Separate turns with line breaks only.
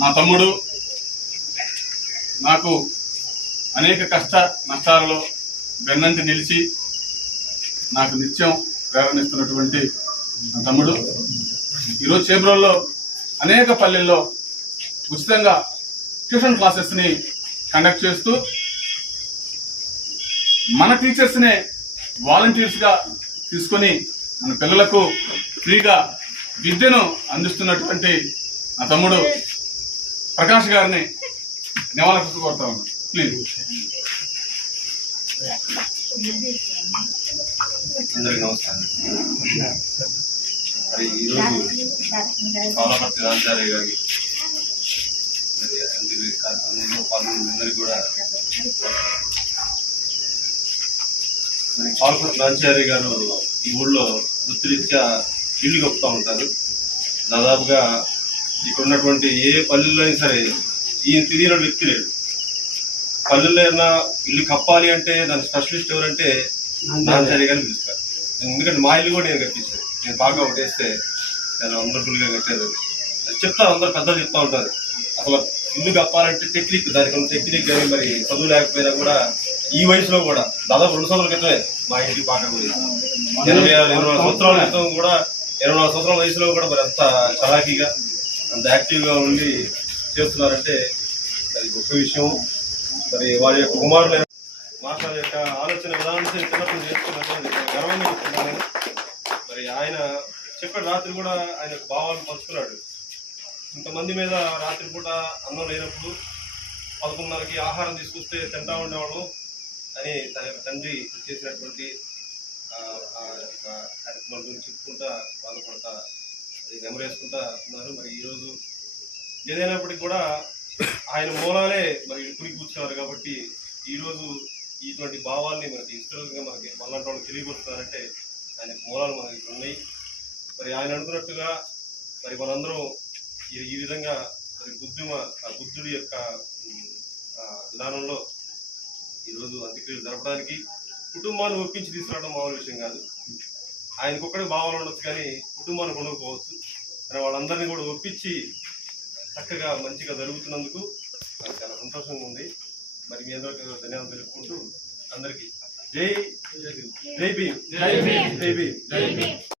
నా తమ్ముడు నాకు అనేక కష్ట నష్టాలలో వెన్నంటి నిలిచి నాకు నిత్యం ప్రేరణిస్తున్నటువంటి నా తమ్ముడు. ఈరోజు చేబ్రోల్లో అనేక పల్లెల్లో ఉచితంగా ట్యూషన్ క్లాసెస్ని కండక్ట్ చేస్తూ మన టీచర్స్నే వాలంటీర్స్గా తీసుకొని మన పిల్లలకు ఫ్రీగా విద్యను అందిస్తున్నటువంటి నా తమ్ముడు. ప్రకాష్ గారిని నివాళులు కోరుతా ఉన్నాను ప్లీజ్
అందరికీ నమస్కారం. మరి ఈరోజు పాలపర్తి రాజారాయ్ గారి మరి అంత్య కార్యక్రమంలో పాల్గొన్న అందరికీ కూడా మరి పాలపర్తి రాజారాయ్ గారు ఈ ఊళ్ళో వృత్తిరీత్యా ఇల్లు కప్పుతూ ఉంటారు. దాదాపుగా ఇక్కడ ఉన్నటువంటి ఏ పల్లెల్లో అయినా సరే ఈయన తెలియని వ్యక్తి లేడు. పల్లెల్లో ఏమన్నా ఇల్లు కప్పాలి అంటే దాని స్పెషలిస్ట్ ఎవరంటే నాన్నచారి గారిని పిలుస్తారు. ఎందుకంటే మా ఇల్లు కూడా నేను కట్టించాను. నేను బాగా ఒకటేస్తే చాలా వండర్ఫుల్గా కట్టారు. అది చెప్తారు అందరు పెద్దలు చెప్తా ఉంటారు. అసలు ఇల్లు కప్పాలంటే టెక్నిక్ దానికి ఉన్న టెక్నిక్ కానీ మరి చదువు లేకపోయినా కూడా ఈ వయసులో కూడా దాదాపు రెండు సంవత్సరాల క్రితమే మా ఇంటికి బాగా కూడా ఇరవై నాలుగు సంవత్సరాల క్రితం కూడా ఇరవై నాలుగు సంవత్సరాల వయసులో కూడా మరి అంత చలాకీగా అంత యాక్టివ్గా ఉండి చేస్తున్నారంటే అది గొప్ప విషయం. మరి వారి యొక్క కుమారులు మాస్టర్ యొక్క ఆలోచన విధానం చిన్నప్పుడు నేర్చుకున్నాను. గర్వంగా చెప్తున్నాను మరి ఆయన చెప్పాడు రాత్రి కూడా ఆయన యొక్క భావాలను పంచుకున్నాడు. ఇంతమంది మీద రాత్రి పూట అన్నం లేనప్పుడు పదకొండున్నరకి ఆహారం తీసుకొస్తే తింటా ఉండేవాడు అని తన యొక్క తండ్రి చేసినటువంటి ఆ, యొక్క కార్యక్రమాల గురించి చెప్పుకుంటా బాధపడతా అది నెమరేసుకుంటా ఉన్నారు మరి ఈరోజు ఏదైనప్పటికీ కూడా ఆయన మూలాలే మరి ఇరుకుని కూర్చున్నారు కాబట్టి ఈరోజు ఇటువంటి భావాల్ని మనకి ఇష్టంగా మనకి మళ్ళంటి వాళ్ళకి తెలియపరుస్తున్నారంటే ఆయన మూలాలు మనకి ఇక్కడ ఉన్నాయి. మరి ఆయన అనుకున్నట్టుగా మరి మనందరం ఈ ఈ విధంగా మరి బుద్ధిమ ఆ బుద్ధుడి యొక్క విధానంలో ఈరోజు అంత్యక్రియలు జరపడానికి కుటుంబాన్ని ఒప్పించి తీసుకురావడం మామూలు విషయం కాదు. ఆయనకు ఒక్కడే భావాలు ఉండొచ్చు కానీ కుటుంబాన్ని కొనుక్కోవచ్చు. కానీ వాళ్ళందరినీ కూడా ఒప్పించి చక్కగా మంచిగా జరుగుతున్నందుకు నాకు చాలా సంతోషంగా ఉంది. మరి మీ అందరికీ ధన్యవాదాలు తెలుపుకుంటూ అందరికీ. జై జై భీమ్. జై భీమ్. జై భీమ్.